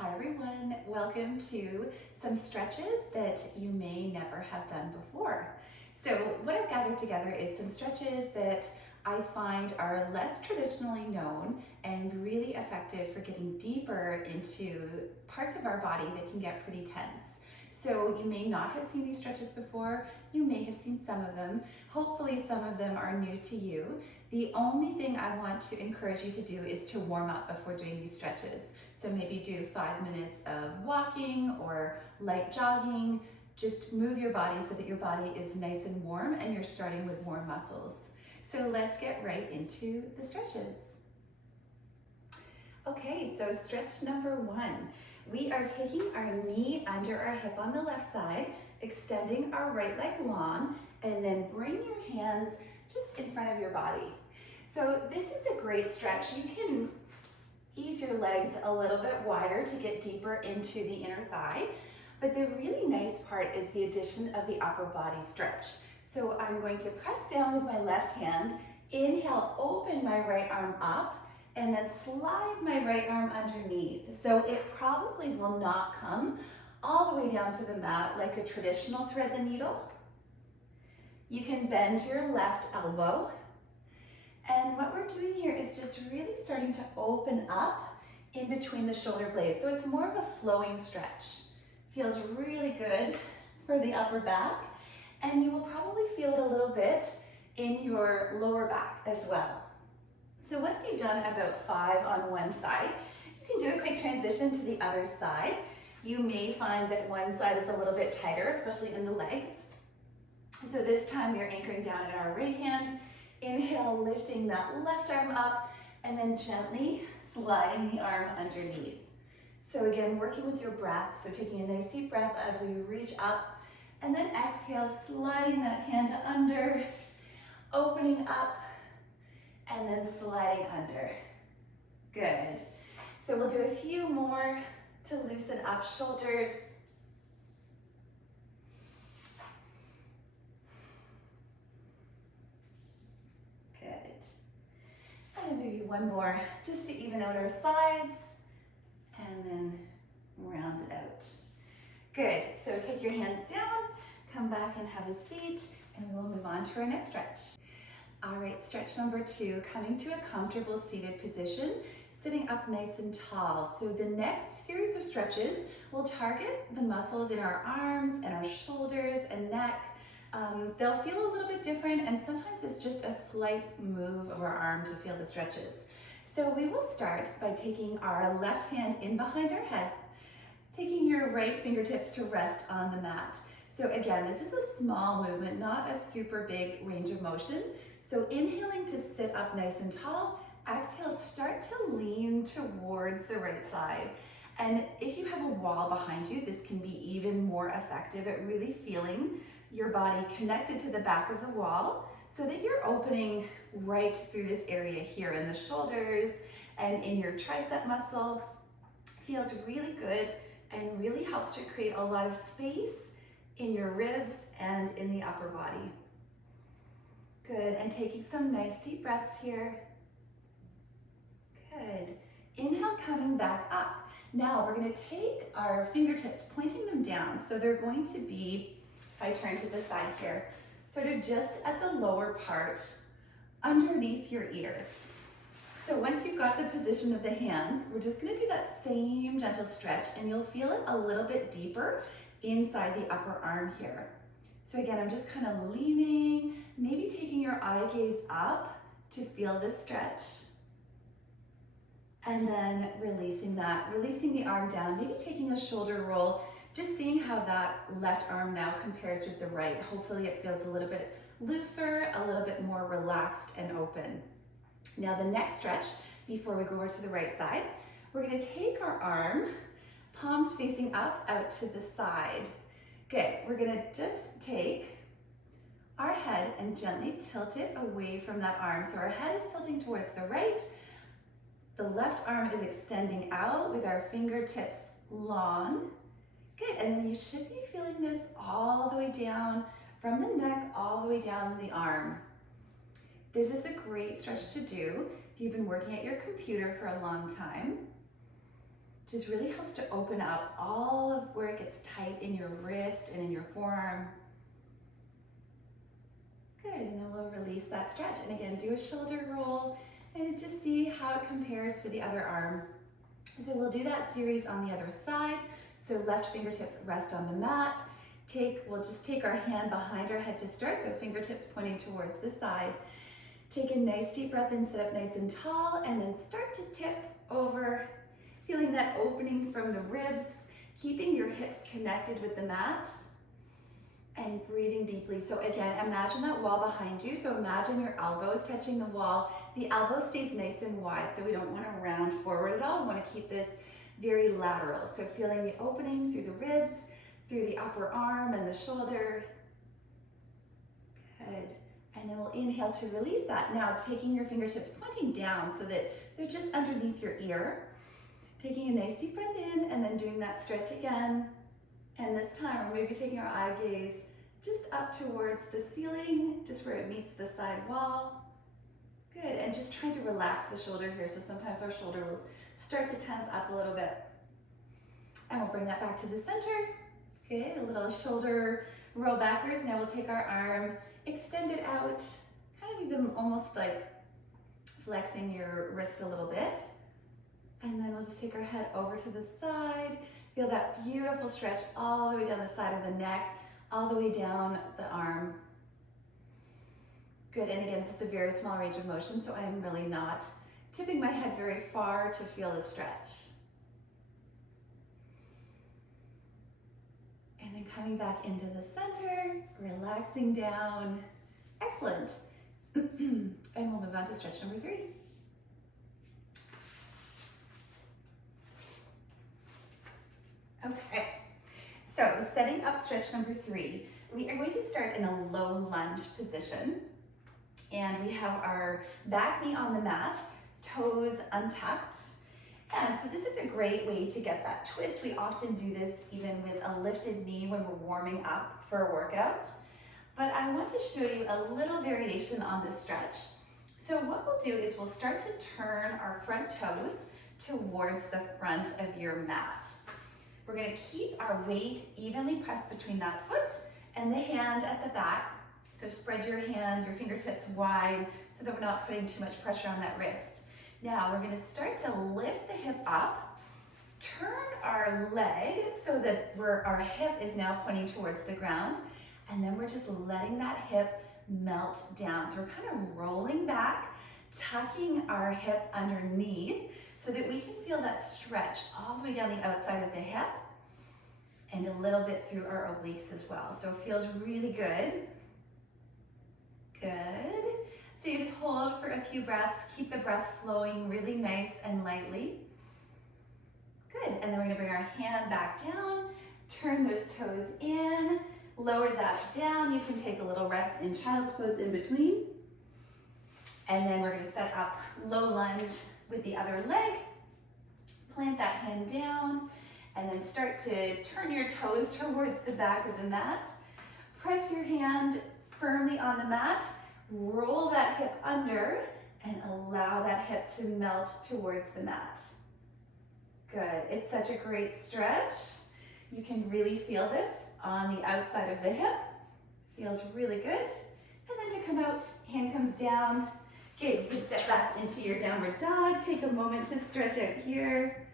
Hi everyone, welcome to some stretches that you may never have done before. So what I've gathered together is some stretches that I find are less traditionally known and really effective for getting deeper into parts of our body that can get pretty tense. So you may not have seen these stretches before, you may have seen some of them. Hopefully some of them are new to you. The only thing I want to encourage you to do is to warm up before doing these stretches. So maybe do 5 minutes of walking or light jogging. Just move your body so that your body is nice and warm and you're starting with warm muscles. So let's get right into the stretches. Okay, so stretch number 1. We are taking our knee under our hip on the left side, extending our right leg long, and then bring your hands just in front of your body. So this is a great stretch. You can ease your legs a little bit wider to get deeper into the inner thigh. But the really nice part is the addition of the upper body stretch. So I'm going to press down with my left hand, inhale, open my right arm up, and then slide my right arm underneath. So it probably will not come all the way down to the mat like a traditional thread the needle. You can bend your left elbow. And what we're doing here is just really starting to open up in between the shoulder blades. So it's more of a flowing stretch. Feels really good for the upper back. And you will probably feel it a little bit in your lower back as well. So once you've done about 5 on one side, you can do a quick transition to the other side. You may find that one side is a little bit tighter, especially in the legs. So this time we are anchoring down in our right hand. Inhale, lifting that left arm up, and then gently sliding the arm underneath. So again, working with your breath, so taking a nice deep breath as we reach up, and then exhale, sliding that hand under, opening up, and then sliding under. Good. So we'll do a few more to loosen up shoulders. And maybe one more just to even out our sides and then round it out. Good, so take your hands down, come back and have a seat, and we'll move on to our next stretch. All right, stretch number 2, coming to a comfortable seated position, sitting up nice and tall. So the next series of stretches will target the muscles in our arms and our shoulders and neck. They'll feel a little bit different, and sometimes it's just a slight move of our arm to feel the stretches. So we will start by taking our left hand in behind our head, taking your right fingertips to rest on the mat. So again, this is a small movement, not a super big range of motion. So inhaling to sit up nice and tall, exhale, start to lean towards the right side. And if you have a wall behind you, this can be even more effective at really feeling your body connected to the back of the wall so that you're opening right through this area here in the shoulders and in your tricep muscle. Feels really good and really helps to create a lot of space in your ribs and in the upper body. Good, and taking some nice deep breaths here. Good. Inhale, coming back up. Now we're going to take our fingertips, pointing them down. So they're going to be, if I turn to the side here, sort of just at the lower part underneath your ear. So once you've got the position of the hands, we're just going to do that same gentle stretch, and you'll feel it a little bit deeper inside the upper arm here. So again, I'm just kind of leaning, maybe taking your eye gaze up to feel this stretch. And then releasing that, releasing the arm down, maybe taking a shoulder roll, just seeing how that left arm now compares with the right. Hopefully it feels a little bit looser, a little bit more relaxed and open. Now the next stretch, before we go over to the right side, we're going to take our arm, palms facing up, out to the side. Good, we're going to just take our head and gently tilt it away from that arm. So our head is tilting towards the right. The left arm is extending out with our fingertips long. Good, and then you should be feeling this all the way down from the neck, all the way down the arm. This is a great stretch to do if you've been working at your computer for a long time. Just really helps to open up all of where it gets tight in your wrist and in your forearm. Good, and then we'll release that stretch. And again, do a shoulder roll and just see how it compares to the other arm. So we'll do that series on the other side. So left fingertips rest on the mat. We'll just take our hand behind our head to start, so fingertips pointing towards the side. Take a nice deep breath in, sit up nice and tall, and then start to tip over, feeling that opening from the ribs, keeping your hips connected with the mat, and breathing deeply. So again, imagine that wall behind you. So imagine your elbows touching the wall. The elbow stays nice and wide, so we don't want to round forward at all. We want to keep this very lateral. So feeling the opening through the ribs, through the upper arm and the shoulder. Good. And then we'll inhale to release that. Now taking your fingertips pointing down so that they're just underneath your ear. Taking a nice deep breath in and then doing that stretch again. And this time we're maybe taking our eye gaze just up towards the ceiling, just where it meets the side wall. Good, and just trying to relax the shoulder here. So sometimes our shoulder will start to tense up a little bit. And we'll bring that back to the center. Good, a little shoulder roll backwards. Now we'll take our arm, extend it out, kind of even almost like flexing your wrist a little bit. And then we'll just take our head over to the side. Feel that beautiful stretch all the way down the side of the neck, all the way down the arm. Good, and again, this is a very small range of motion, so I'm really not tipping my head very far to feel the stretch. And then coming back into the center, relaxing down. Excellent. And we'll move on to stretch number 3. Okay, so setting up stretch number 3, we are going to start in a low lunge position. And we have our back knee on the mat, toes untucked. And so this is a great way to get that twist. We often do this even with a lifted knee when we're warming up for a workout. But I want to show you a little variation on this stretch. So what we'll do is we'll start to turn our front toes towards the front of your mat. We're going to keep our weight evenly pressed between that foot and the hand at the back. So spread your hand, your fingertips wide so that we're not putting too much pressure on that wrist. Now we're going to start to lift the hip up, turn our leg so that our hip is now pointing towards the ground, and then we're just letting that hip melt down. So we're kind of rolling back, tucking our hip underneath so that we can feel that stretch all the way down the outside of the hip and a little bit through our obliques as well. So it feels really good. Good. So you just hold for a few breaths, keep the breath flowing really nice and lightly. Good, and then we're gonna bring our hand back down, turn those toes in, lower that down. You can take a little rest in child's pose in between. And then we're gonna set up low lunge with the other leg. Plant that hand down, and then start to turn your toes towards the back of the mat. Press your hand firmly on the mat, roll that hip under, and allow that hip to melt towards the mat. Good, it's such a great stretch. You can really feel this on the outside of the hip. Feels really good. And then to come out, hand comes down. Good, you can step back into your downward dog. Take a moment to stretch out here.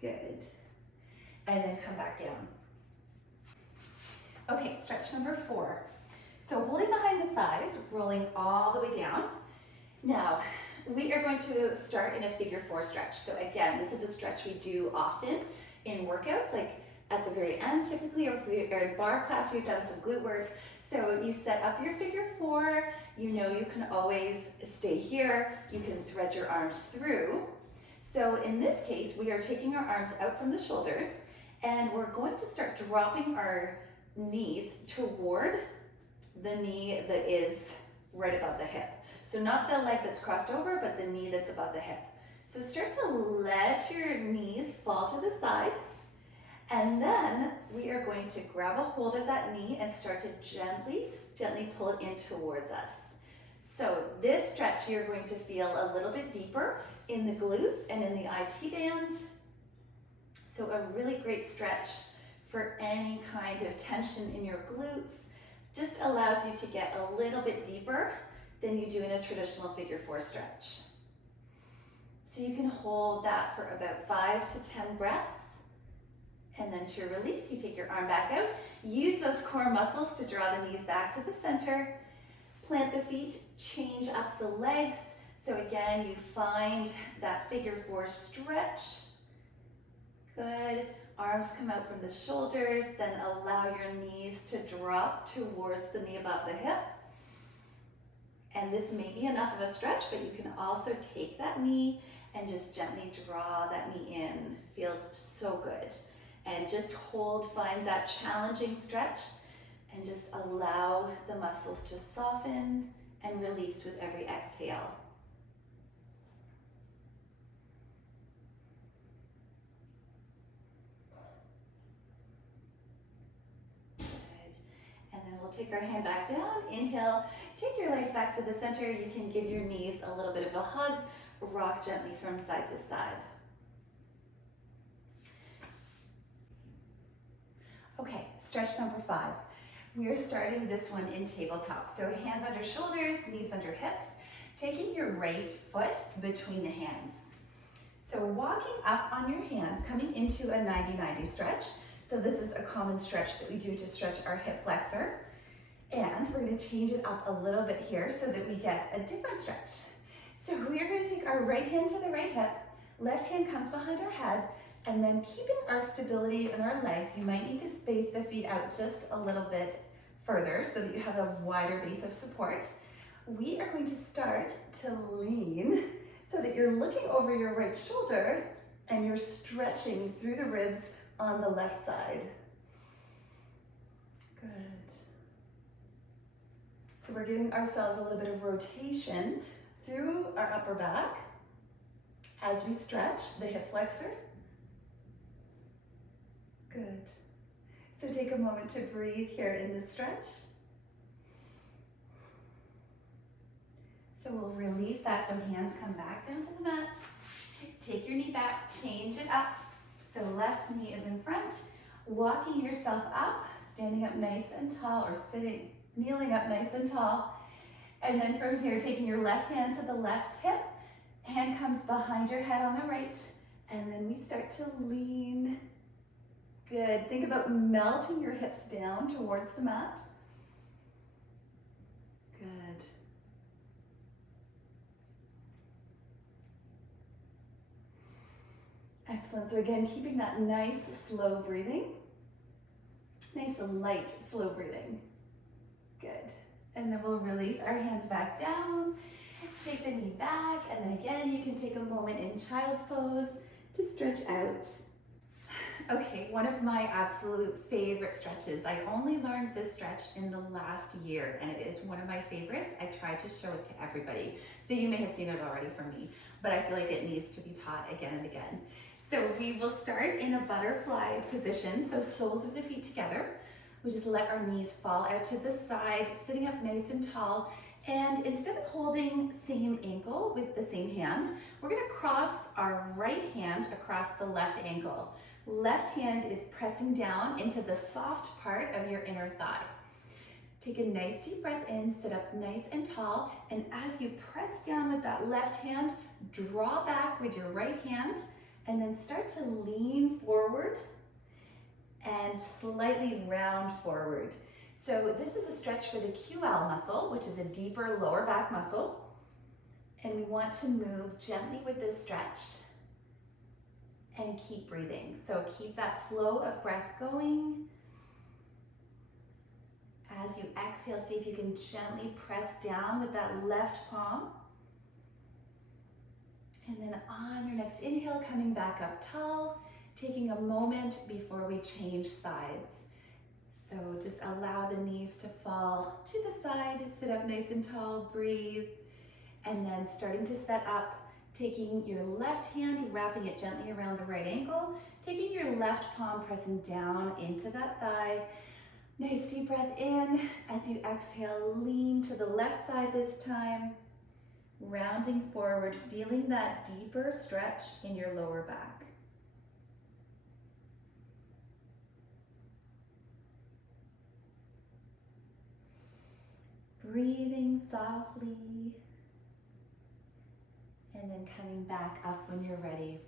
Good. And then come back down. Okay, stretch number 4. So holding behind the thighs, rolling all the way down. Now, we are going to start in a figure 4 stretch. So again, this is a stretch we do often in workouts, like at the very end typically, or if we are in bar class, we've done some glute work. So you set up your figure 4, you know you can always stay here, you can thread your arms through. So in this case, we are taking our arms out from the shoulders, and we're going to start dropping our knees toward the knee that is right above the hip. So not the leg that's crossed over, but the knee that's above the hip. So start to let your knees fall to the side, and then we are going to grab a hold of that knee and start to gently pull it in towards us. So this stretch, you're going to feel a little bit deeper in the glutes and in the IT band. So a really great stretch for any kind of tension in your glutes. Just allows you to get a little bit deeper than you do in a traditional figure 4 stretch. So you can hold that for about 5 to 10 breaths. And then to release, you take your arm back out. Use those core muscles to draw the knees back to the center. Plant the feet, change up the legs. So again, you find that figure 4 stretch. Good. Arms come out from the shoulders, then allow your knees to drop towards the knee above the hip. And this may be enough of a stretch, but you can also take that knee and just gently draw that knee in. Feels so good. And just hold, find that challenging stretch, and just allow the muscles to soften and release with every exhale. And then we'll take our hand back down, inhale, take your legs back to the center. You can give your knees a little bit of a hug, rock gently from side to side. Okay, stretch number 5. We are starting this one in tabletop. So hands under shoulders, knees under hips, taking your right foot between the hands. So walking up on your hands, coming into a 90-90 stretch. So this is a common stretch that we do to stretch our hip flexor. And we're going to change it up a little bit here so that we get a different stretch. So we are going to take our right hand to the right hip, left hand comes behind our head, and then keeping our stability in our legs, you might need to space the feet out just a little bit further so that you have a wider base of support. We are going to start to lean so that you're looking over your right shoulder and you're stretching through the ribs on the left side. Good. So we're giving ourselves a little bit of rotation through our upper back as we stretch the hip flexor. Good. So take a moment to breathe here in this stretch. So we'll release that, so hands come back down to the mat. Take your knee back, change it up. So left knee is in front, walking yourself up, standing up nice and tall, or sitting, kneeling up nice and tall. And then from here, taking your left hand to the left hip, hand comes behind your head on the right, and then we start to lean. Good. Think about melting your hips down towards the mat. Good. Excellent. So again, keeping that nice, slow breathing. Nice, light, slow breathing. Good. And then we'll release our hands back down. Take the knee back, and then again, you can take a moment in child's pose to stretch out. Okay, one of my absolute favorite stretches. I only learned this stretch in the last year, and it is one of my favorites. I try to show it to everybody. So you may have seen it already from me, but I feel like it needs to be taught again and again. So we will start in a butterfly position, so soles of the feet together. We just let our knees fall out to the side, sitting up nice and tall. And instead of holding same ankle with the same hand, we're gonna cross our right hand across the left ankle. Left hand is pressing down into the soft part of your inner thigh. Take a nice deep breath in, sit up nice and tall, and as you press down with that left hand, draw back with your right hand, and then start to lean forward and slightly round forward. So this is a stretch for the QL muscle, which is a deeper lower back muscle. And we want to move gently with this stretch and keep breathing. So keep that flow of breath going. As you exhale, see if you can gently press down with that left palm. And then on your next inhale, coming back up tall, taking a moment before we change sides. So just allow the knees to fall to the side, sit up nice and tall, breathe, and then starting to set up, taking your left hand, wrapping it gently around the right ankle, taking your left palm, pressing down into that thigh. Nice deep breath in. As you exhale, lean to the left side this time. Rounding forward, feeling that deeper stretch in your lower back. Breathing softly, and then coming back up when you're ready.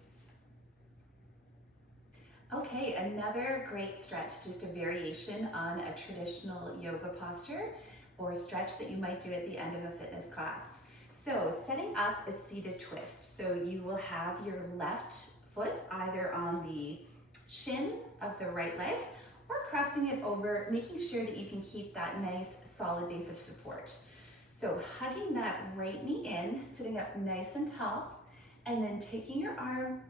Okay, another great stretch, just a variation on a traditional yoga posture or stretch that you might do at the end of a fitness class. So setting up a seated twist. So you will have your left foot either on the shin of the right leg or crossing it over, making sure that you can keep that nice solid base of support. So hugging that right knee in, sitting up nice and tall, and then taking your arms,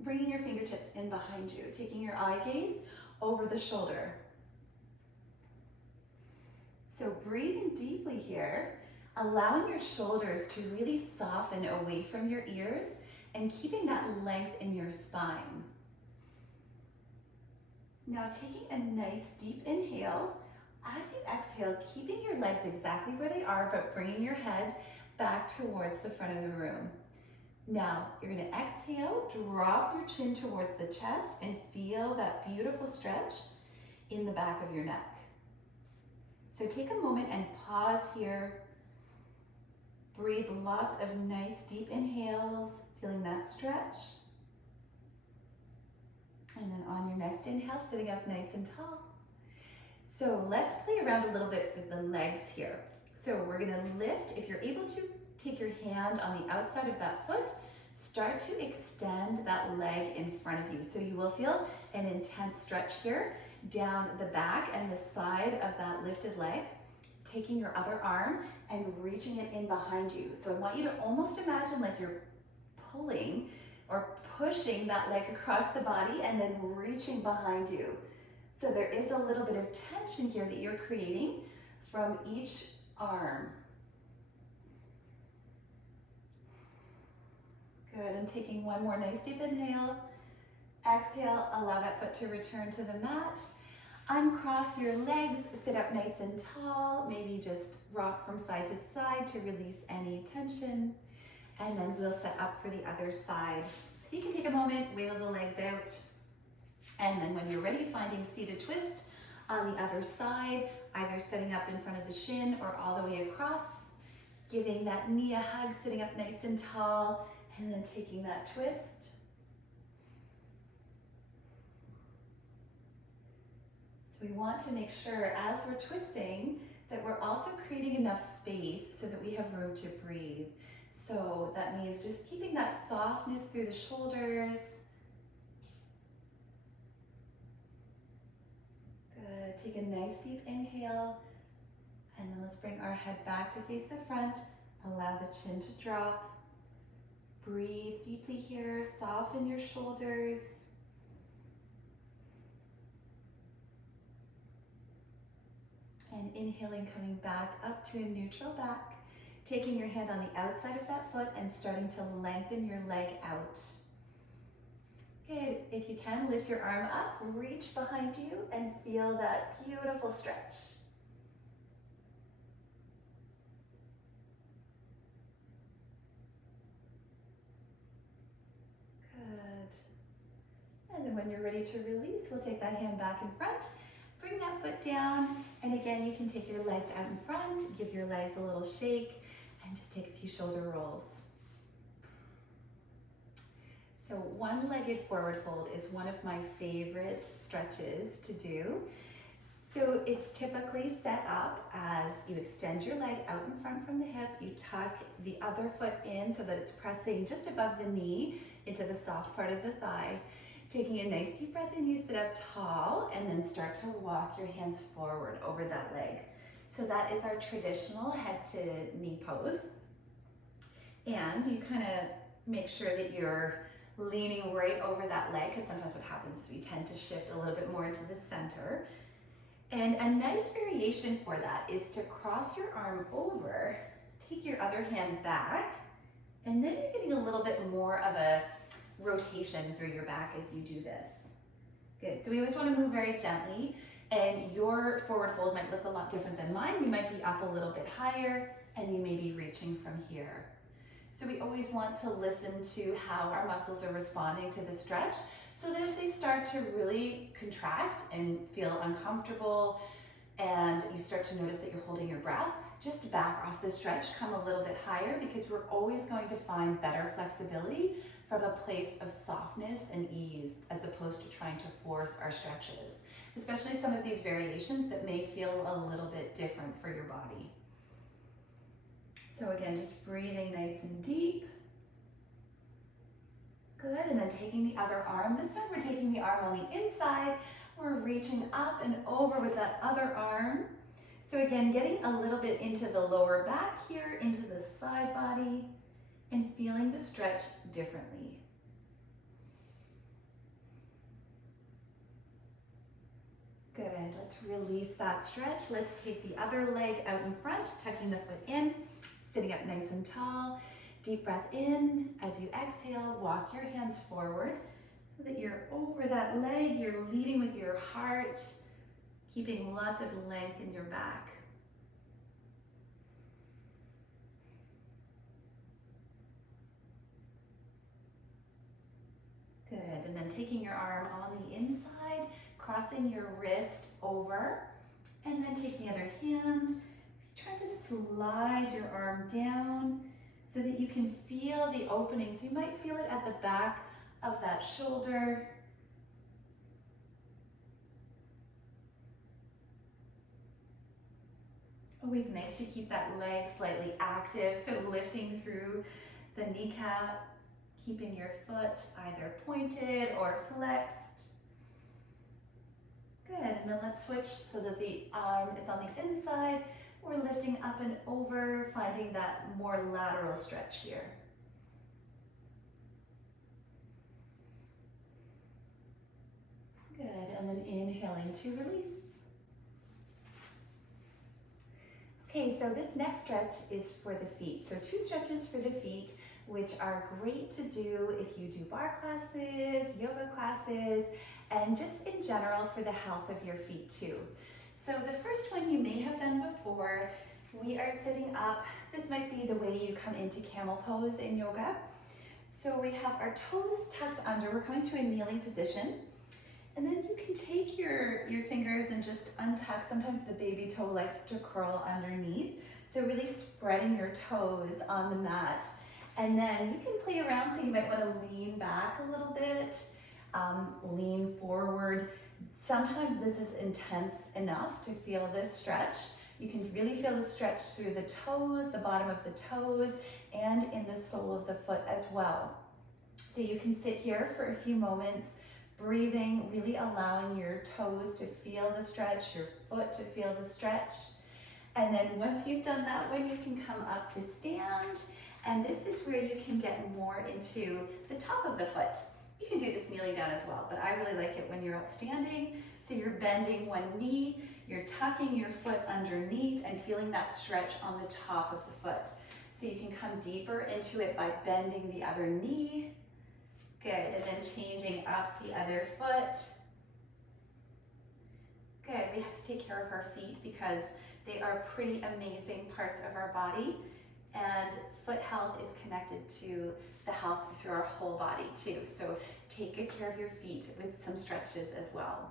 bringing your fingertips in behind you, taking your eye gaze over the shoulder. So breathing deeply here, allowing your shoulders to really soften away from your ears and keeping that length in your spine. Now taking a nice deep inhale. As you exhale, keeping your legs exactly where they are, but bringing your head back towards the front of the room. Now, you're going to exhale, drop your chin towards the chest and feel that beautiful stretch in the back of your neck. So take a moment and pause here. Breathe lots of nice deep inhales, feeling that stretch. And then on your next inhale, sitting up nice and tall. So let's play around a little bit with the legs here. So we're going to lift. If you're able to, take your hand on the outside of that foot, start to extend that leg in front of you. So you will feel an intense stretch here down the back and the side of that lifted leg. Taking your other arm and reaching it in behind you. So I want you to almost imagine like you're pulling or pushing that leg across the body and then reaching behind you. So there is a little bit of tension here that you're creating from each arm. Good, and taking one more nice deep inhale. Exhale, allow that foot to return to the mat. Uncross your legs, sit up nice and tall. Maybe just rock from side to side to release any tension. And then we'll set up for the other side. So you can take a moment, wiggle the legs out. And then when you're ready, finding seated twist on the other side, either setting up in front of the shin or all the way across, giving that knee a hug, sitting up nice and tall, and then taking that twist. So we want to make sure as we're twisting that we're also creating enough space so that we have room to breathe. So that means just keeping that softness through the shoulders. Good, take a nice deep inhale, and then let's bring our head back to face the front. Allow the chin to drop. Breathe deeply here, soften your shoulders. And inhaling, coming back up to a neutral back. Taking your hand on the outside of that foot and starting to lengthen your leg out. Good, if you can, lift your arm up, reach behind you and feel that beautiful stretch. Good. And then when you're ready to release, we'll take that hand back in front, bring that foot down, and again, you can take your legs out in front, give your legs a little shake, and just take a few shoulder rolls. So one-legged forward fold is one of my favorite stretches to do. So it's typically set up as you extend your leg out in front from the hip, you tuck the other foot in so that it's pressing just above the knee into the soft part of the thigh. Taking a nice deep breath in, you sit up tall and then start to walk your hands forward over that leg. So that is our traditional head to knee pose. And you kind of make sure that you're leaning right over that leg, because sometimes what happens is we tend to shift a little bit more into the center. And a nice variation for that is to cross your arm over, take your other hand back, and then you're getting a little bit more of a rotation through your back as you do this. Good, so we always want to move very gently, and your forward fold might look a lot different than mine. We might be up a little bit higher, and you may be reaching from here. So we always want to listen to how our muscles are responding to the stretch, so that if they start to really contract and feel uncomfortable and you start to notice that you're holding your breath, just back off the stretch, come a little bit higher, because we're always going to find better flexibility from a place of softness and ease, as opposed to trying to force our stretches, especially some of these variations that may feel a little bit different for your body. So again, just breathing nice and deep. Good, and then taking the other arm. This time we're taking the arm on the inside. We're reaching up and over with that other arm. So again, getting a little bit into the lower back here, into the side body, and feeling the stretch differently. Good, let's release that stretch. Let's take the other leg out in front, tucking the foot in, sitting up nice and tall. Deep breath in. As you exhale, walk your hands forward so that you're over that leg. You're leading with your heart, keeping lots of length in your back. Good, and then taking your arm on the inside, crossing your wrist over, and then taking the other hand, try to slide your arm down so that you can feel the openings. You might feel it at the back of that shoulder. Always nice to keep that leg slightly active, so lifting through the kneecap, keeping your foot either pointed or flexed. Good, and then let's switch so that the arm is on the inside. We're lifting up and over, finding that more lateral stretch here. Good, and then inhaling to release. Okay, so this next stretch is for the feet. So 2 stretches for the feet, which are great to do if you do barre classes, yoga classes, and just in general for the health of your feet too. So the first one you may have done before, we are sitting up. This might be the way you come into camel pose in yoga. So we have our toes tucked under. We're coming to a kneeling position. And then you can take your fingers and just untuck. Sometimes the baby toe likes to curl underneath. So really spreading your toes on the mat. And then you can play around, so you might want to lean back a little bit, lean forward. Sometimes this is intense enough to feel this stretch. You can really feel the stretch through the toes, the bottom of the toes, and in the sole of the foot as well. So you can sit here for a few moments, breathing, really allowing your toes to feel the stretch, your foot to feel the stretch. And then once you've done that one, you can come up to stand. And this is where you can get more into the top of the foot. You can do this kneeling down as well, but I really like it when you're up standing. So you're bending one knee, you're tucking your foot underneath and feeling that stretch on the top of the foot. So you can come deeper into it by bending the other knee. Good, and then changing up the other foot. Good, we have to take care of our feet because they are pretty amazing parts of our body, and foot health is connected to the health through our whole body too. So take good care of your feet with some stretches as well.